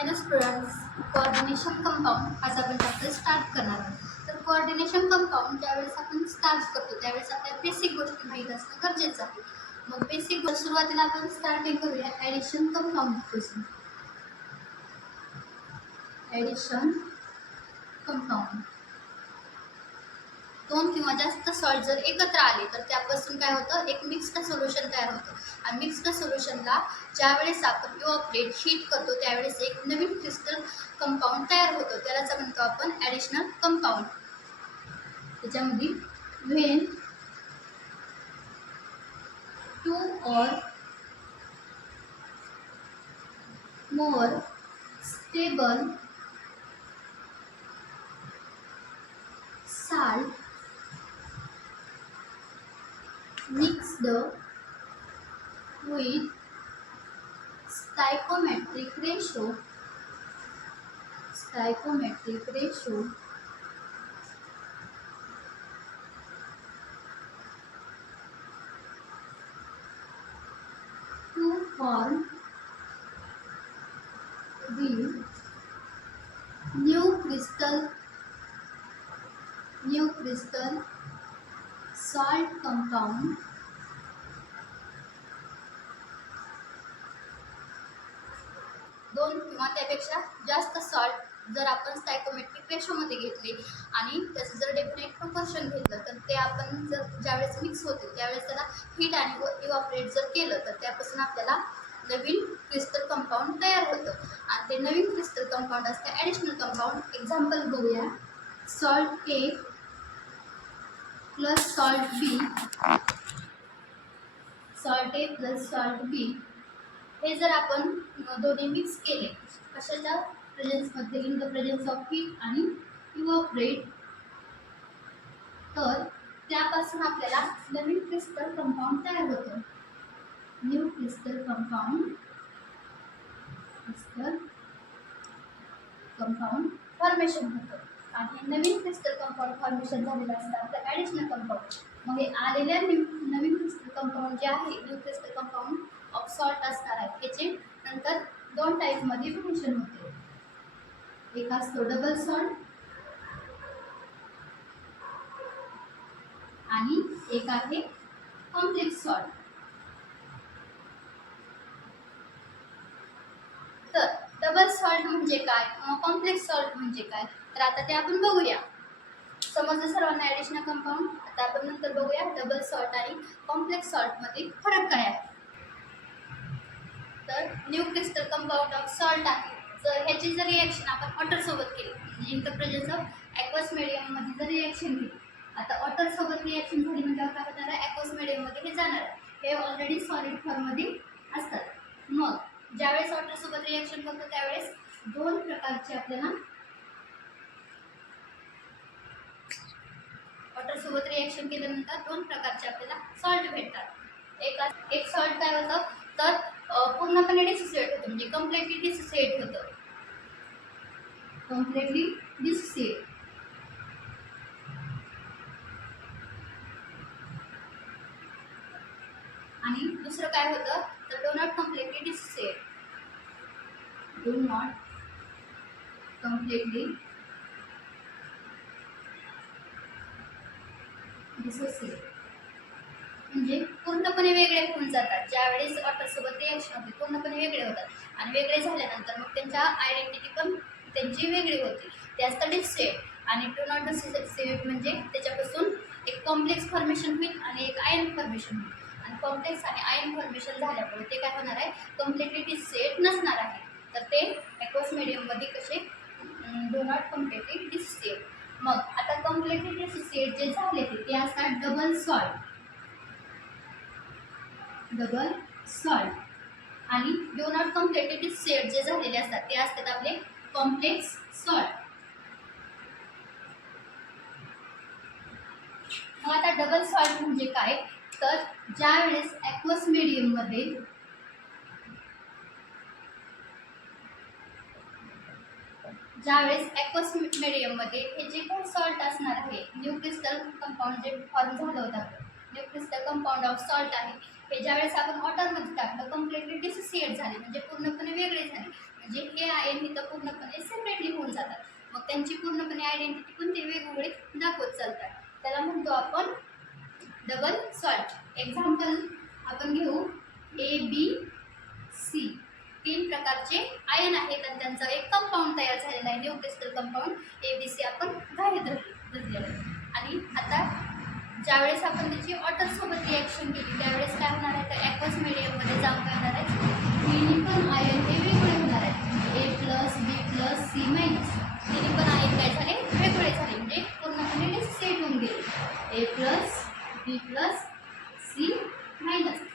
Hello students, coordination compound आज आपण chapter start करणार आहोत. तर कोऑर्डिनेशन कंपाऊंड ज्यावेळेस आपण स्टार्ट करतो त्यावेळेस आपल्याला बेसिक गोष्टी माहीत असणं गरजेचं आहे. मग बेसिक सुरुवातीला आपण स्टार्टिंग करूया ॲडिशन कंपाऊंडपासून. ॲडिशन कंपाऊंड दोन किंवा जास्त सॉल्ट जर एकत्र आले तर त्यापासून काय होतं, एक मिक्स्ड सोल्युशन तयार होतं. आणि मिक्स्ड सोल्युशनला ज्यावेळेस आपण इव्हॅपोरेट हीट करतो त्यावेळेस एक नवीन क्रिस्टल कंपाऊंड तयार होतं, त्यालाच म्हणतो आपण ॲडिशनल कंपाऊंड. त्याच्यामध्ये व्हेन टू और more stable salt mixed with stoichiometric ratio 2 form the new crystal salt compound दोन किंवा त्यापेक्षा जास्त सॉल्ट जर आपण स्टायकोमेट्रिक रेशोमध्ये घेतले आणि त्याचं जर डेफिनेट प्रोपोर्शन घेतलं तर ते आपण जर ज्यावेळेस मिक्स होते त्यावेळेस त्याला हीट आणि इव्हॅपोरेट जर केलं तर त्यापासून आपल्याला नवीन क्रिस्टल कंपाऊंड तयार होतं. आणि ते नवीन क्रिस्टल कंपाऊंड असतं ॲडिशनल कंपाऊंड. एक्झाम्पल बघूया. Salt A plus salt B, salt A plus salt B हे जर आपण दोन्ही मिक्स केले कशाच्या प्रेझेन्समध्ये, in the presence of heat आणि इव्हॅपोरेट, तर त्यापासून आपल्याला नवीन क्रिस्टल कंपाऊंड तयार होतं. न्यू क्रिस्टल कंपाऊंड फॉर्मेशन होतं. आणि नवीन क्रिस्टल कंपाऊंड फॉर्मेशन झालेलं असतं आपलं ॲडिशनल कंपाऊंड. मग हे आलेल्या नवीन क्रिस्टल कंपाऊंड जे आहे new crystal compound of salt असणार आहे, त्याचे नंतर दोन टाईपमध्ये डिव्हिजन होते. एक असतो डबल सॉल्ट आणि एक आहे कॉम्प्लेक्स सॉल्ट. तर डबल सॉल्ट म्हणजे काय किंवा कॉम्प्लेक्स सॉल्ट म्हणजे काय, तर आता ते आपण बघूया. समजलं सर्वांना ॲडिशनल कंपाऊंड. आता आपण नंतर बघूया डबल सॉल्ट आणि कॉम्प्लेक्स सॉल्टमध्ये फरक काय आहे. तर new crystal compound of salt आहे, जर ह्याची जर रिॲक्शन आपण वॉटरसोबत केली म्हणजे इन द प्रेझेन्स ऑफ ॲक्वस मीडियममध्ये जर रिॲक्शन केली, आता वॉटरसोबत रिॲक्शन झाली म्हणजे काय होणार आहे, ॲक्वस मीडियममध्ये हे जाणार आहे. हे ऑलरेडी सॉलिड फॉर्ममध्ये असतात. मग ज्यावेळेस वॉटरसोबत रिॲक्शन करतो त्यावेळेस दोन प्रकारचे आपल्याला वॉटरसोबत रिॲक्शन केल्यानंतर दोन प्रकारचे आपल्याला सॉल्ट भेटतात. एक सॉल्ट काय होतं तर पूर्णपणे डिसोसिएट होतं म्हणजे कम्प्लिटली डिसोसिएट होतं, कम्प्लिटली डिसोसिएट. आणि दुसरं काय होतं तर do not completely dissociate, do not completely dissociate म्हणजे पूर्णपणे वेगळे होऊन जातात. ज्यावेळेस वॉटरसोबत रिॲक्शन होते पूर्णपणे वेगळे होतात आणि वेगळे झाल्यानंतर मग त्यांच्या आयडेंटिटी पण त्यांची वेगळी होती. ते असतं डिसोसिएट. आणि डो नॉट डिसोसिएट म्हणजे त्याच्यापासून एक कॉम्प्लेक्स फॉर्मेशन होईल आणि एक आयन फॉर्मेशन होईल. आणि कॉम्प्लेक्स आणि आयन फॉर्मेशन झाल्यामुळे ते काय होणार आहे, कम्प्लिटली डिसोसिएट नसणार आहे. तर ते ॲक्वस मीडियममध्ये कसे डो नॉट कम्प्लिटली डिसोसिएट. मग आता कम्प्लिटली डिसोसिएट जे झाले ते असतात डबल सॉल्ट आणि डो नॉट कम्प्लिटली डिसोसिएट जे झालेले असतात ते असतात आपले कॉम्प्लेक्स सॉल्ट. मग आता डबल सॉल्ट म्हणजे काय तर ज्यावेळेस ॲक्वस मीडियममध्ये हे जे काही सॉल्ट असणार आहे, न्यू क्रिस्टल कंपाऊंड जे फॉर्म झालं होतं new crystal compound of salt आहे, हे ज्यावेळेस आपण वॉटरमध्ये टाकलं कम्प्लिटली डिसोसिएट झाले म्हणजे पूर्णपणे वेगळे झाले. म्हणजे हे आयन इथं पूर्णपणे सेपरेटली होऊन जातात. मग त्यांची पूर्णपणे आयडेंटिटी पण ते वेगवेगळे दाखवत चालतात. त्याला म्हणतो आपण डबल सॉल्ट. एक्झाम्पल आपण घेऊ ABC. 3 प्रकारचे आयन आहेत आणि त्यांचा एक कंपाऊंड तयार झालेला आहे, न्यू क्रिस्टल कंपाऊंड ABC आपण गृहीत धरलेलं आहे. आणि आता ज्यावेळेस आपण त्याची वॉटरसोबत रिॲक्शन केली त्यावेळेस काय होणार आहे, तर ॲक्वस मीडियममध्ये जाऊन काय होणार आहे, तिन्ही पण आयन हे वेगळे होणार आहेत. A+B+C- तिन्ही पण आयन काय झाले, वेगळे झाले, म्हणजे पूर्णपणे डिसोसिएट होऊन गेले. A+B+C-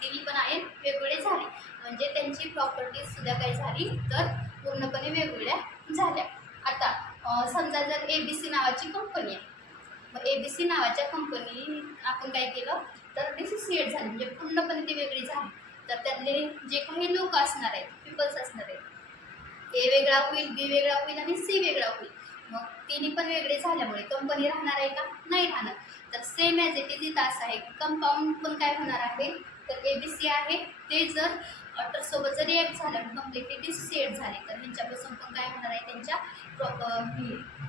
तिन्ही पण आयन वेगवेगळे झाले, म्हणजे त्यांची प्रॉपर्टीज सुद्धा काय झाली, तर पूर्णपणे वेगवेगळ्या झाल्या. आता समजा जर ABC नावाची कंपनी आहे, मग ABC नावाच्या कंपनी आपण काय केलं, तर डिसोसिएट झाली, म्हणजे पूर्णपणे ती वेगळी झाली. तर त्यातले जे काही लोक असणार आहेत, पीपल्स असणार आहेत, A वेगळा होईल, B वेगळा होईल आणि C वेगळा होईल. मग तिन्ही पण वेगळे झाल्यामुळे कंपनी राहणार आहे का, नाही राहणार. तर सेम ॲज इट इज इथं असं आहे, कंपाऊंड पण काय होणार आहे, तर ABC आहे ते जर वॉटरसोबत जर रिॲक्ट झालं, कम्प्लिटली डिसोसिएट झाले, तर ह्यांच्यापासून पण काय होणार आहे, त्यांच्या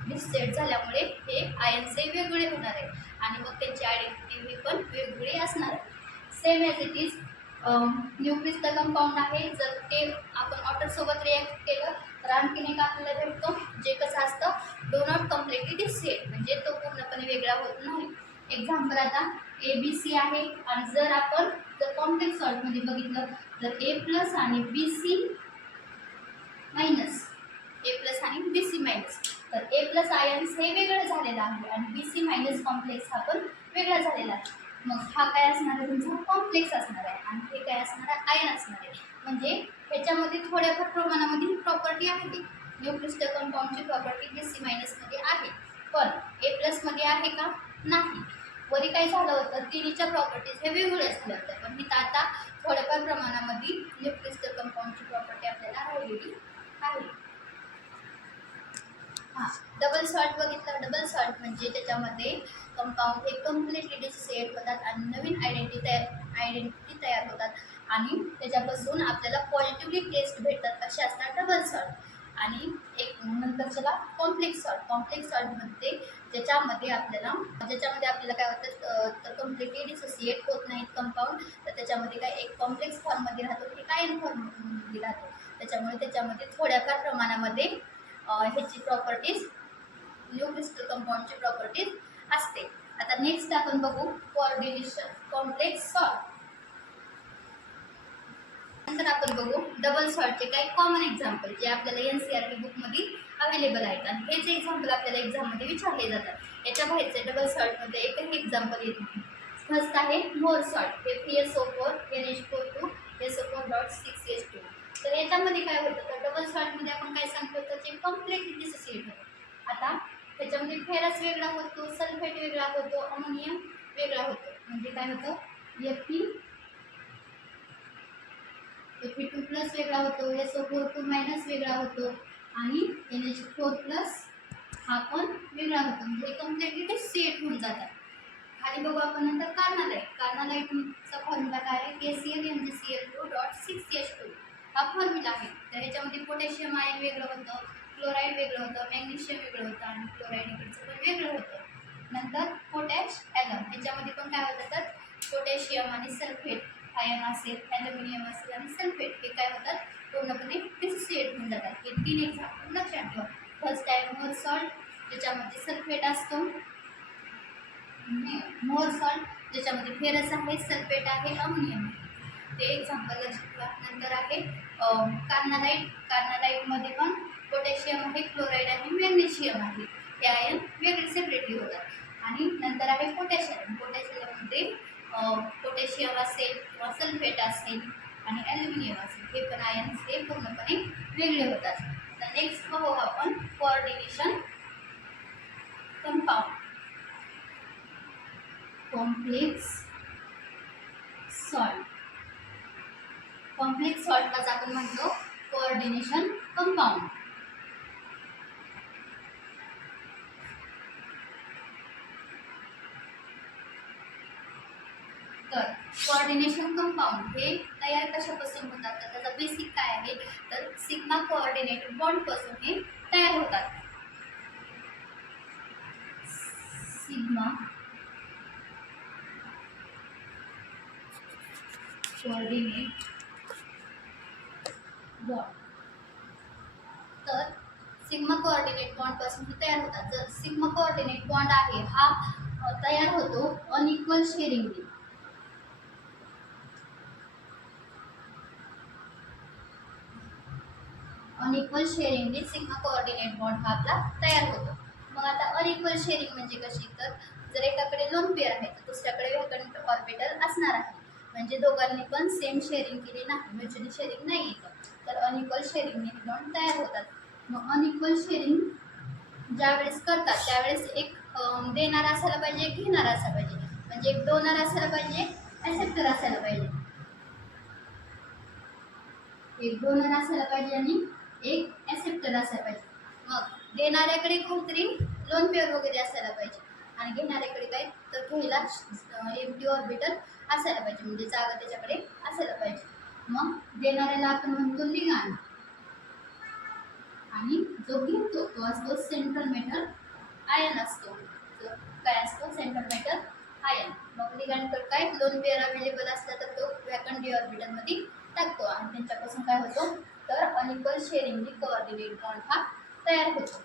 डिसोसिएट झाल्यामुळे हे आयन्स हे वेगळे होणार आहे आणि मग त्यांची आयडेंटिटी पण वेगवेगळी असणार आहे. Same as it is new crystal compound आहे, जर ते आपण वॉटरसोबत रिॲक्ट केलं तर आणखीन एक आपल्याला भेटतो, जे कसं असतं, डो नॉट कम्प्लिटली डिसोसिएट, म्हणजे तो पूर्णपणे वेगळा होत नाही. एक्झाम्पल आता ABC आहे आणि जर आपण जर कॉम्प्लेक्स सॉल्टमध्ये बघितलं तर A+ आणि BC- A+ आणि BC-, तर A+ आयन्स हे वेगळं झालेलं आहे आणि BC- कॉम्प्लेक्स हा पण वेगळा झालेला आहे. मग हा काय असणार आहे, तुमचा कॉम्प्लेक्स असणार आहे आणि हे काय असणार आहे, आयन असणार आहे. म्हणजे ह्याच्यामध्ये थोड्याफार प्रमाणामध्ये ही प्रॉपर्टी आहे, न्यू क्रिस्टल कंपाऊंडची प्रॉपर्टी BC- मध्ये आहे, पण A+ मध्ये आहे का, नाही. वरी काय झालं होतं, तिन्हीच्या प्रॉपर्टीज हे वेगवेगळ्या झाल्या होत्या, पण मी आता थोड्याफार प्रमाणामध्ये न्यू क्रिस्टल कंपाऊंडची प्रॉपर्टी आपल्याला राहिलेली आहे. हां, डबल सॉल्ट बघितलं. डबल सॉल्ट म्हणजे त्याच्यामध्ये कंपाऊंड हे कम्प्लिटली डिसोसिएट होतात आणि नवीन आयडेंटिटी तयार होतात आणि त्याच्यापासून आपल्याला पॉझिटिव्हली टेस्ट भेटतात, असे असतात डबल सॉल्ट. आणि एक नंतर चला कॉम्प्लेक्स सॉल्ट. कॉम्प्लेक्स सॉल्टमध्ये ज्याच्यामध्ये आपल्याला काय होतं, तर कम्प्लिटली डिसोसिएट होत नाहीत कंपाऊंड, तर त्याच्यामध्ये काय एक कॉम्प्लेक्स फॉर्ममध्ये राहतो, एक आयन फॉर्ममध्ये राहतो. त्याच्यामुळे त्याच्यामध्ये थोड्याफार प्रमाणामध्ये ह्याची प्रॉपर्टीज, न्यू क्रिस्टल कंपाऊंडची प्रॉपर्टीज असते. आता नेक्स्ट आपण बघू कोऑर्डिनेशन कॉम्प्लेक्स सॉल्ट. नंतर आपण बघू डबल सॉल्टचे काही कॉमन एक्झाम्पल जे आपल्याला NCERT बुकमध्ये अवेलेबल आहेत आणि हेच एक्झाम्पल आपल्याला एक्झाममध्ये विचारले जातात. याच्या बाहेरचे डबल सॉल्टमध्ये एकही एक्झाम्पल येत नाही. फर्स्ट आहे मोर सॉल्ट, FeSO4 NH4 SO4.6H2. तर याच्यामध्ये काय होतं, तर डबल सॉल्टमध्ये आपण काय सांगतो, तर जे कम्प्लिटली डिसोसिएट होतं. आता त्याच्यामध्ये फेरस वेगळा होतो, सल्फेट वेगळा होतो, अमोनियम वेगळा होतो. म्हणजे काय होतं, Fe2+ वेगळा होतो, SO4 वेगळा होतो आणि NH4+ हा पण वेगळा होतो, म्हणजे कम्प्लिटली डिसोसिएट होऊन जातात. खाली बघू आपण नंतर कार्नालाइटचा फॉर्म्युला काय आहे, KCl MgCl2.6H2 हा फॉर्म्युला आहे. तर ह्याच्यामध्ये पोटॅशियम आयन वेगळं होतं, क्लोराईड वेगळं होतं, मॅग्नेशियम वेगळं होतं आणि क्लोराईड इकडचं पण वेगळं होतं. नंतर पोटॅश ॲलम, ह्याच्यामध्ये पण काय होतं, तर पोटॅशियम आणि सल्फेट आयन असेल, ॲल्युमिनियम असेल आणि सल्फेट हे काय होतात, पूर्णपणे डिसोसिएट होऊन जातात. हे 3 एक्झाम्पल लक्षात ठेवा. फर्स्ट आहे मोर सॉल्ट, ज्याच्यामध्ये सल्फेट असतो, मोर सॉल्ट ज्याच्यामध्ये फेरस आहे, सल्फेट आहे, अमोनियम आहे, ते एक्झाम्पल लक्षात ठेवा. नंतर आहे कार्नालाइटमध्ये पण पोटॅशियम आहे, क्लोराईड आहे, मॅग्नेशियम आहे, हे आयन वेगळे सेपरेटली होतात. आणि नंतर आहे पोटॅशियम. पोटॅशियममध्ये पोटॅशियम असेल किंवा सल्फेट असेल आणि ॲल्युमिनियम असेल, हे पण आयन्स हे पूर्णपणे वेगळे होतात. तर नेक्स्ट बघू आपण coordination compound complex salt. Complex सॉल्टलाच आपण म्हणतो कोऑर्डिनेशन कंपाऊंड. तर कोऑर्डिनेशन कंपाऊंड हे तयार कशापासून होतात, तर त्याचा बेसिक काय आहे, तर सिग्मा कोऑर्डिनेटेड बॉन्ड पासून हे तयार होतात. Sigma coordinate bond. तर सिग्मा कोऑर्डिनेट बॉन्ड पासून हे तयार होतात. जर सिग्मा कोऑर्डिनेट बॉन्ड आहे हा तयार होतो अनइक्वल शेअरिंगने. अनइक्वल शेअरिंगने सिग्मा कोऑर्डिनेट बॉन्ड हा आपला तयार होतो. मग आता अनइक्वल शेअरिंग म्हणजे कशी, तर जर एकाकडे लोन पेअर आहे तर दुसऱ्याकडे व्हॅकंट ऑर्बिटल असणार आहे, म्हणजे दोघांनी पण सेम शेअरिंग केली नाही, म्युच्युअली शेअरिंग नाही येतं, तर अनइक्वल शेअरिंगने हे बॉन्ड तयार होतात. मग अनइक्वल शेअरिंग ज्यावेळेस करतात त्यावेळेस एक देणारा असायला पाहिजे, एक घेणारा असायला पाहिजे, म्हणजे एक डोनर असायला पाहिजे, ॲक्सेप्टर असायला पाहिजे. एक डोनर असायला पाहिजे आणि एक ॲक्सेप्टर असायला पाहिजे. मग देणाऱ्याकडे कोणतरी लोन पेअर वगैरे असायला पाहिजे आणि घेणाऱ्याकडे काय, तर घ्यायला एम्प्टी ऑर्बिटल असायला पाहिजे, म्हणजे जागा त्याच्याकडे असायला पाहिजे. मग देणाऱ्याला आपण म्हणतो लिगांड आणि जो घेतो तो असतो सेंट्रल मेटल आयन असतो. काय असतो, सेंट्रल मेटल आयन. मग लिगांडकडे काय लोन पेअर अवेलेबल असला तर तो व्हॅकंट डी ऑर्बिटल मध्ये टाकतो आणि त्यांच्यापासून काय होतो, तर अनइक्वल शेअरिंगने कोऑर्डिनेट बॉन्ड हा तयार होतो.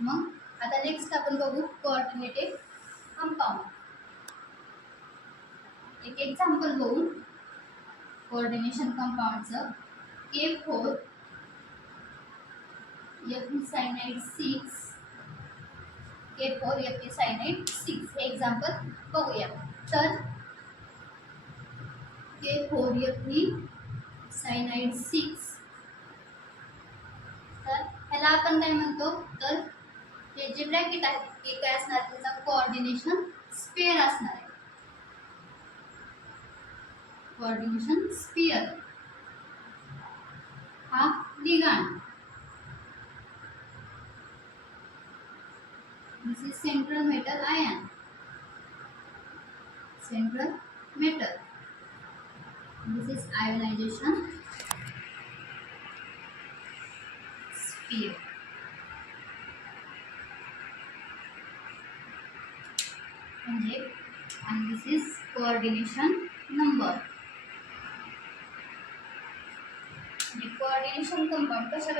मग आता नेक्स्ट आपण बघू कोऑर्डिनेटेड कंपाऊंड. एक एक्झाम्पल बघू कोऑर्डिनेशन कंपाऊंडचं. K4 Fe cyanide 6, K4 Fe cyanide 6 हे एक्झाम्पल बघूया. तर K4 Fe सायनाइड 6, तर ह्याला आपण काय म्हणतो, तर हे जे ब्रॅकेट आहे हे काय असणार, त्याचा कोऑर्डिनेशन स्पेअर असणार आहे. कोऑर्डिनेशन स्पेअर हा ligand. This is central metal ion. Central metal. This is ionization sphere. म्हणजे and this is coordination number. Coordination compound कशा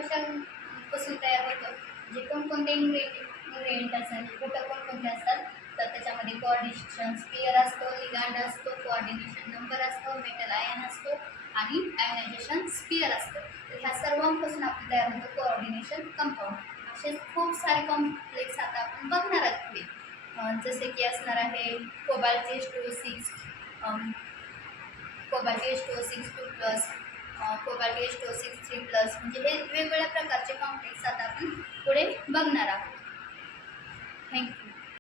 पासून तयार होतं, जे कोणकोणते इन्ग्रेडियंट असतात, घटक कोणकोणते असतात, तर त्याच्यामध्ये कोऑर्डिनेशन स्पेअर असतो, लिगांड असतो, कोऑर्डिनेशन नंबर असतो, मेटल आयन असतो आणि आयनायझेशन स्पेअर असतो. तर ह्या सर्वांपासून आपण तयार होतो कोऑर्डिनेशन कंपाऊंड. असे खूप सारे कॉम्प्लेक्स आता आपण बघणार आहोत पुढे, जसे की असणार आहे cobalt H2O6, cobalt H2O6 2+, cobalt H2O6 3+, म्हणजे हे वेगवेगळे